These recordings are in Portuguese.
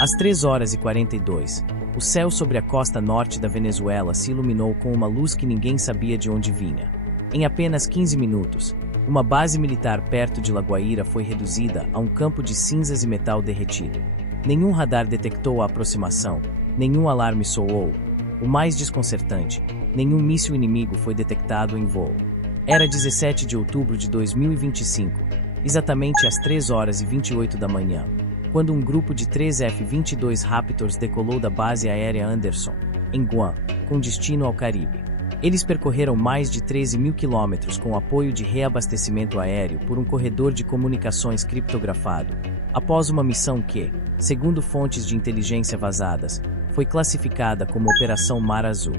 Às 3h42, o céu sobre a costa norte da Venezuela se iluminou com uma luz que ninguém sabia de onde vinha. Em apenas 15 minutos, uma base militar perto de La Guaira foi reduzida a um campo de cinzas e metal derretido. Nenhum radar detectou a aproximação, nenhum alarme soou. O mais desconcertante, nenhum míssil inimigo foi detectado em voo. Era 17 de outubro de 2025, exatamente às 3h28 da manhã, quando um grupo de 3 F-22 Raptors decolou da base aérea Anderson, em Guam, com destino ao Caribe. Eles percorreram mais de 13 mil quilômetros com apoio de reabastecimento aéreo por um corredor de comunicações criptografado, após uma missão que, segundo fontes de inteligência vazadas, foi classificada como Operação Mar Azul.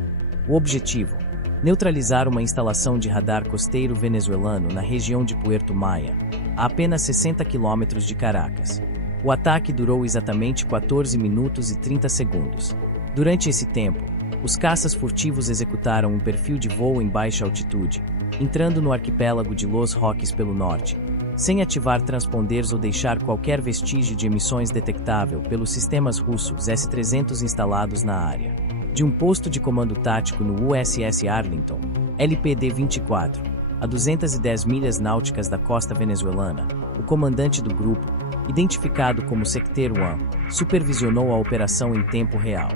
O objetivo: neutralizar uma instalação de radar costeiro venezuelano na região de Puerto Maya, a apenas 60 quilômetros de Caracas. O ataque durou exatamente 14 minutos e 30 segundos. Durante esse tempo, os caças furtivos executaram um perfil de voo em baixa altitude, entrando no arquipélago de Los Roques pelo norte, sem ativar transponders ou deixar qualquer vestígio de emissões detectável pelos sistemas russos S-300 instalados na área. De um posto de comando tático no USS Arlington, LPD-24, a 210 milhas náuticas da costa venezuelana, o comandante do grupo, identificado como Sector 1, supervisionou a operação em tempo real.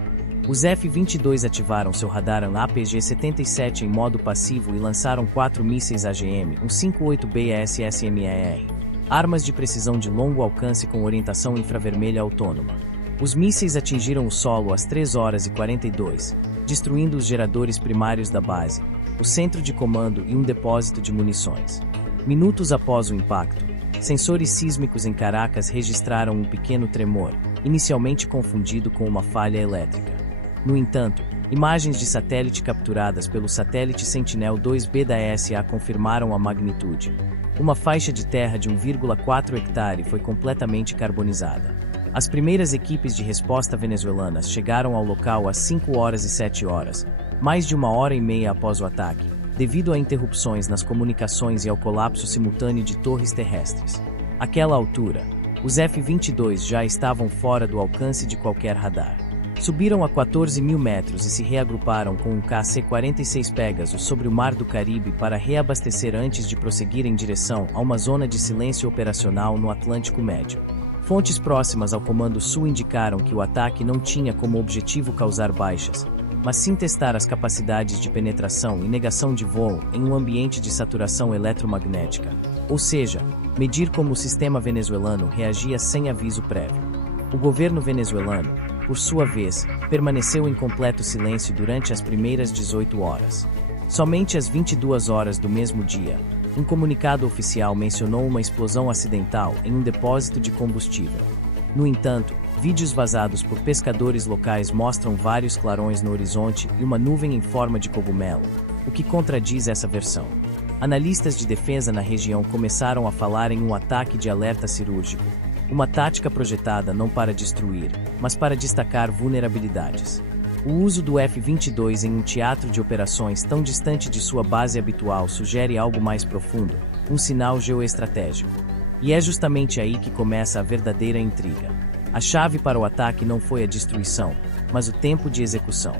Os F-22 ativaram seu radar APG-77 em modo passivo e lançaram 4 mísseis AGM-158B/SSMER, armas de precisão de longo alcance com orientação infravermelha autônoma. Os mísseis atingiram o solo às 3h42, destruindo os geradores primários da base, o centro de comando e um depósito de munições. Minutos após o impacto, sensores sísmicos em Caracas registraram um pequeno tremor, inicialmente confundido com uma falha elétrica. No entanto, imagens de satélite capturadas pelo satélite Sentinel-2B da ESA confirmaram a magnitude. Uma faixa de terra de 1,4 hectare foi completamente carbonizada. As primeiras equipes de resposta venezuelanas chegaram ao local às 5h07, mais de 1h30 após o ataque, devido a interrupções nas comunicações e ao colapso simultâneo de torres terrestres. Àquela altura, os F-22 já estavam fora do alcance de qualquer radar. Subiram a 14 mil metros e se reagruparam com um KC-46 Pegasus sobre o Mar do Caribe para reabastecer antes de prosseguir em direção a uma zona de silêncio operacional no Atlântico Médio. Fontes próximas ao Comando Sul indicaram que o ataque não tinha como objetivo causar baixas, mas sim testar as capacidades de penetração e negação de voo em um ambiente de saturação eletromagnética, ou seja, medir como o sistema venezuelano reagia sem aviso prévio. O governo venezuelano, por sua vez, permaneceu em completo silêncio durante as primeiras 18 horas. Somente às 22 horas do mesmo dia, um comunicado oficial mencionou uma explosão acidental em um depósito de combustível. No entanto, vídeos vazados por pescadores locais mostram vários clarões no horizonte e uma nuvem em forma de cogumelo, o que contradiz essa versão. Analistas de defesa na região começaram a falar em um ataque de alerta cirúrgico, uma tática projetada não para destruir, mas para destacar vulnerabilidades. O uso do F-22 em um teatro de operações tão distante de sua base habitual sugere algo mais profundo, um sinal geoestratégico. E é justamente aí que começa a verdadeira intriga. A chave para o ataque não foi a destruição, mas o tempo de execução.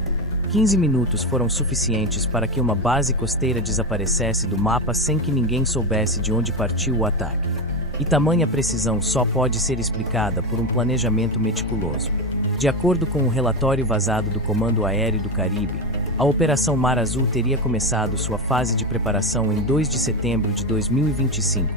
15 minutos foram suficientes para que uma base costeira desaparecesse do mapa sem que ninguém soubesse de onde partiu o ataque. E tamanha precisão só pode ser explicada por um planejamento meticuloso. De acordo com um relatório vazado do Comando Aéreo do Caribe, a Operação Mar Azul teria começado sua fase de preparação em 2 de setembro de 2025,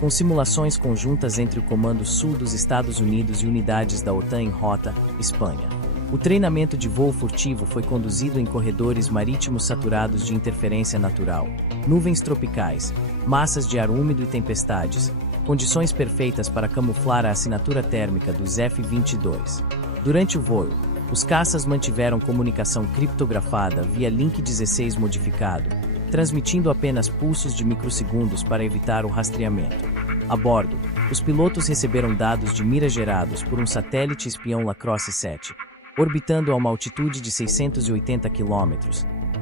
com simulações conjuntas entre o Comando Sul dos Estados Unidos e unidades da OTAN em Rota, Espanha. O treinamento de voo furtivo foi conduzido em corredores marítimos saturados de interferência natural, nuvens tropicais, massas de ar úmido e tempestades, condições perfeitas para camuflar a assinatura térmica dos F-22. Durante o voo, os caças mantiveram comunicação criptografada via Link 16 modificado, transmitindo apenas pulsos de microsegundos para evitar o rastreamento. A bordo, os pilotos receberam dados de mira gerados por um satélite espião Lacrosse 7, orbitando a uma altitude de 680 km,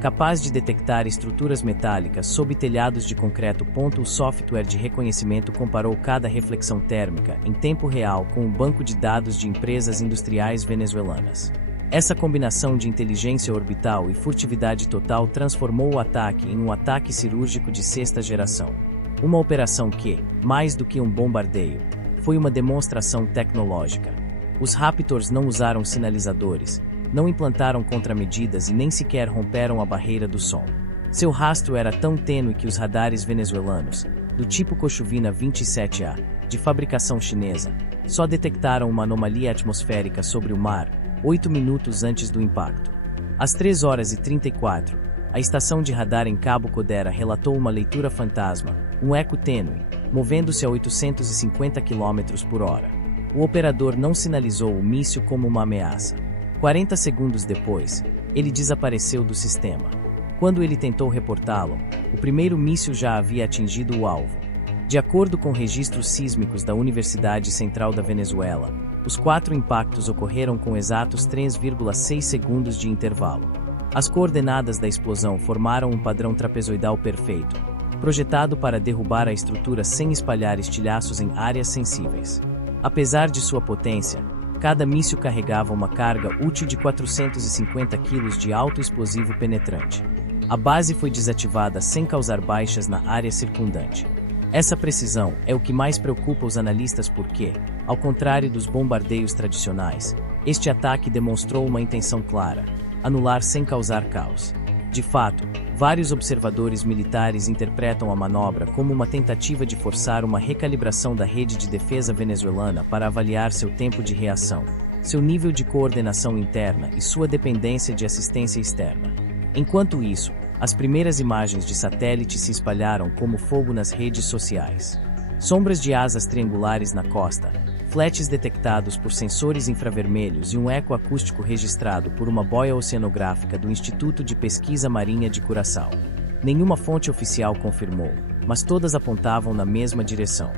capaz de detectar estruturas metálicas sob telhados de concreto. O software de reconhecimento comparou cada reflexão térmica em tempo real com um banco de dados de empresas industriais venezuelanas. Essa combinação de inteligência orbital e furtividade total transformou o ataque em um ataque cirúrgico de sexta geração. Uma operação que, mais do que um bombardeio, foi uma demonstração tecnológica. Os Raptors não usaram sinalizadores, não implantaram contramedidas e nem sequer romperam a barreira do som. Seu rastro era tão tênue que os radares venezuelanos, do tipo Kochuvina 27A, de fabricação chinesa, só detectaram uma anomalia atmosférica sobre o mar 8 minutos antes do impacto. Às 3h34, a estação de radar em Cabo Codera relatou uma leitura fantasma, um eco tênue, movendo-se a 850 km/h. O operador não sinalizou o míssil como uma ameaça. 40 segundos depois, ele desapareceu do sistema. Quando ele tentou reportá-lo, o primeiro míssil já havia atingido o alvo. De acordo com registros sísmicos da Universidade Central da Venezuela, os 4 impactos ocorreram com exatos 3,6 segundos de intervalo. As coordenadas da explosão formaram um padrão trapezoidal perfeito, projetado para derrubar a estrutura sem espalhar estilhaços em áreas sensíveis. Apesar de sua potência, cada míssil carregava uma carga útil de 450 kg de alto explosivo penetrante. A base foi desativada sem causar baixas na área circundante. Essa precisão é o que mais preocupa os analistas porque, ao contrário dos bombardeios tradicionais, este ataque demonstrou uma intenção clara: anular sem causar caos. De fato, vários observadores militares interpretam a manobra como uma tentativa de forçar uma recalibração da rede de defesa venezuelana para avaliar seu tempo de reação, seu nível de coordenação interna e sua dependência de assistência externa. Enquanto isso, as primeiras imagens de satélite se espalharam como fogo nas redes sociais. Sombras de asas triangulares na costa, fletes detectados por sensores infravermelhos e um eco acústico registrado por uma boia oceanográfica do Instituto de Pesquisa Marinha de Curaçao. Nenhuma fonte oficial confirmou, mas todas apontavam na mesma direção.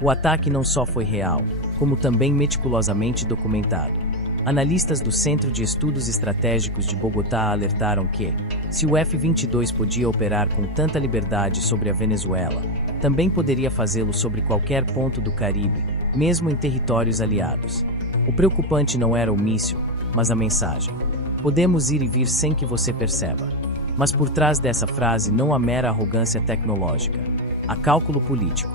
O ataque não só foi real, como também meticulosamente documentado. Analistas do Centro de Estudos Estratégicos de Bogotá alertaram que, se o F-22 podia operar com tanta liberdade sobre a Venezuela, também poderia fazê-lo sobre qualquer ponto do Caribe, mesmo em territórios aliados. O preocupante não era o míssil, mas a mensagem. Podemos ir e vir sem que você perceba. Mas por trás dessa frase não há mera arrogância tecnológica. Há cálculo político.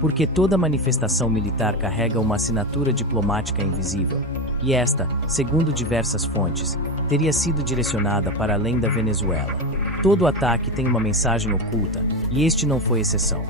Porque toda manifestação militar carrega uma assinatura diplomática invisível. E esta, segundo diversas fontes, teria sido direcionada para além da Venezuela. Todo ataque tem uma mensagem oculta, e este não foi exceção.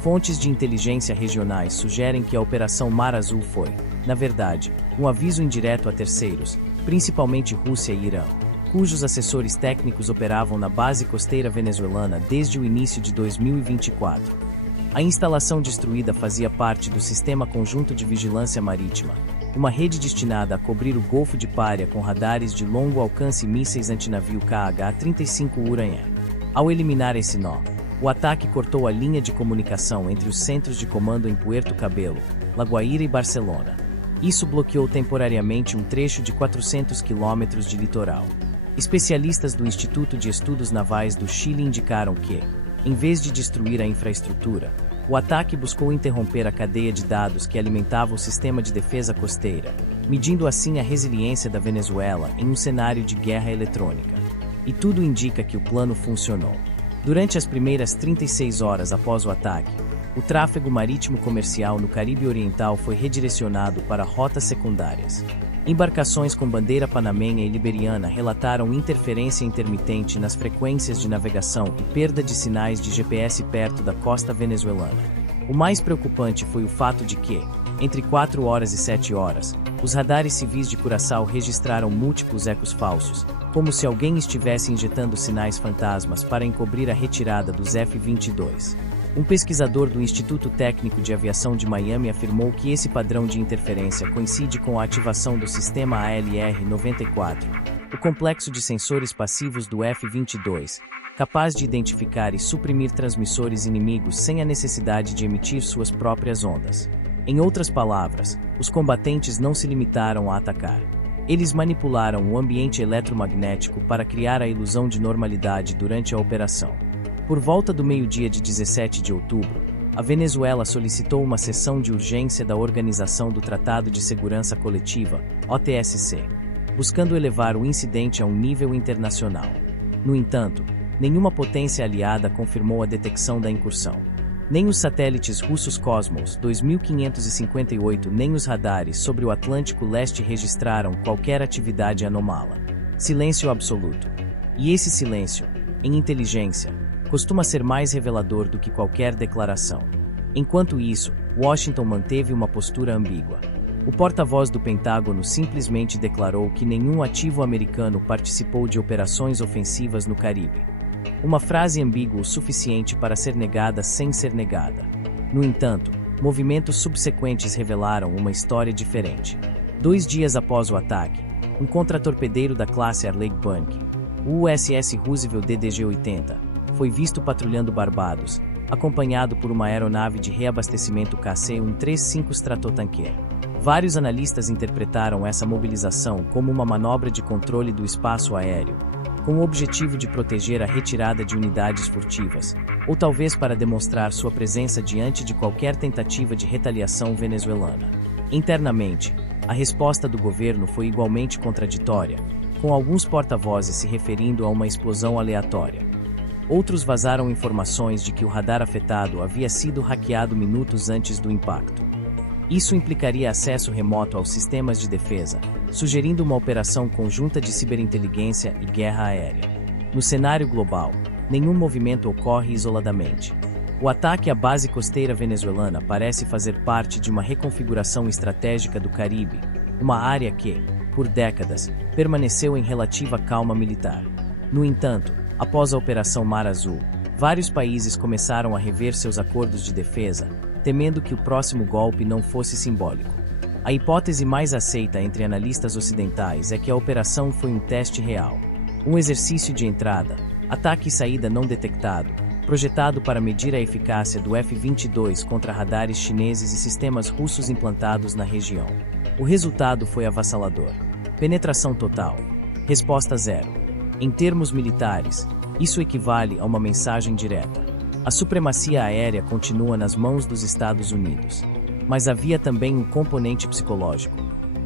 Fontes de inteligência regionais sugerem que a Operação Mar Azul foi, na verdade, um aviso indireto a terceiros, principalmente Rússia e Irã, cujos assessores técnicos operavam na base costeira venezuelana desde o início de 2024. A instalação destruída fazia parte do Sistema Conjunto de Vigilância Marítima, uma rede destinada a cobrir o Golfo de Paria com radares de longo alcance e mísseis antinavio KH-35 Uranha. Ao eliminar esse nó, o ataque cortou a linha de comunicação entre os centros de comando em Puerto Cabello, La Guaira e Barcelona. Isso bloqueou temporariamente um trecho de 400 quilômetros de litoral. Especialistas do Instituto de Estudos Navais do Chile indicaram que, em vez de destruir a infraestrutura, o ataque buscou interromper a cadeia de dados que alimentava o sistema de defesa costeira, medindo assim a resiliência da Venezuela em um cenário de guerra eletrônica. E tudo indica que o plano funcionou. Durante as primeiras 36 horas após o ataque, o tráfego marítimo comercial no Caribe Oriental foi redirecionado para rotas secundárias. Embarcações com bandeira panamenha e liberiana relataram interferência intermitente nas frequências de navegação e perda de sinais de GPS perto da costa venezuelana. O mais preocupante foi o fato de que, entre 4 horas e 7 horas, os radares civis de Curaçao registraram múltiplos ecos falsos, como se alguém estivesse injetando sinais fantasmas para encobrir a retirada dos F-22. Um pesquisador do Instituto Técnico de Aviação de Miami afirmou que esse padrão de interferência coincide com a ativação do sistema ALR-94, o complexo de sensores passivos do F-22, capaz de identificar e suprimir transmissores inimigos sem a necessidade de emitir suas próprias ondas. Em outras palavras, os combatentes não se limitaram a atacar. Eles manipularam o ambiente eletromagnético para criar a ilusão de normalidade durante a operação. Por volta do meio-dia de 17 de outubro, a Venezuela solicitou uma sessão de urgência da Organização do Tratado de Segurança Coletiva, OTSC, buscando elevar o incidente a um nível internacional. No entanto, nenhuma potência aliada confirmou a detecção da incursão. Nem os satélites russos Cosmos 2558 nem os radares sobre o Atlântico Leste registraram qualquer atividade anômala. Silêncio absoluto. E esse silêncio, em inteligência, costuma ser mais revelador do que qualquer declaração. Enquanto isso, Washington manteve uma postura ambígua. O porta-voz do Pentágono simplesmente declarou que nenhum ativo americano participou de operações ofensivas no Caribe. Uma frase ambígua o suficiente para ser negada sem ser negada. No entanto, movimentos subsequentes revelaram uma história diferente. 2 dias após o ataque, um contratorpedeiro da classe Arleigh Burke, o USS Roosevelt DDG-80, foi visto patrulhando Barbados, acompanhado por uma aeronave de reabastecimento KC-135 Stratotanker. Vários analistas interpretaram essa mobilização como uma manobra de controle do espaço aéreo, com o objetivo de proteger a retirada de unidades furtivas, ou talvez para demonstrar sua presença diante de qualquer tentativa de retaliação venezuelana. Internamente, a resposta do governo foi igualmente contraditória, com alguns porta-vozes se referindo a uma explosão aleatória. Outros vazaram informações de que o radar afetado havia sido hackeado minutos antes do impacto. Isso implicaria acesso remoto aos sistemas de defesa, sugerindo uma operação conjunta de ciberinteligência e guerra aérea. No cenário global, nenhum movimento ocorre isoladamente. O ataque à base costeira venezuelana parece fazer parte de uma reconfiguração estratégica do Caribe, uma área que, por décadas, permaneceu em relativa calma militar. No entanto, após a Operação Mar Azul, vários países começaram a rever seus acordos de defesa, temendo que o próximo golpe não fosse simbólico. A hipótese mais aceita entre analistas ocidentais é que a operação foi um teste real, um exercício de entrada, ataque e saída não detectado, projetado para medir a eficácia do F-22 contra radares chineses e sistemas russos implantados na região. O resultado foi avassalador. Penetração total. Resposta zero. Em termos militares, isso equivale a uma mensagem direta. A supremacia aérea continua nas mãos dos Estados Unidos. Mas havia também um componente psicológico.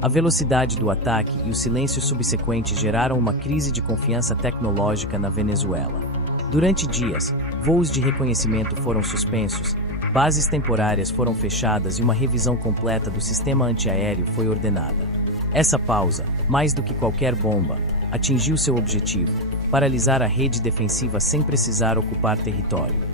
A velocidade do ataque e o silêncio subsequente geraram uma crise de confiança tecnológica na Venezuela. Durante dias, voos de reconhecimento foram suspensos, bases temporárias foram fechadas e uma revisão completa do sistema antiaéreo foi ordenada. Essa pausa, mais do que qualquer bomba, atingiu seu objetivo: paralisar a rede defensiva sem precisar ocupar território.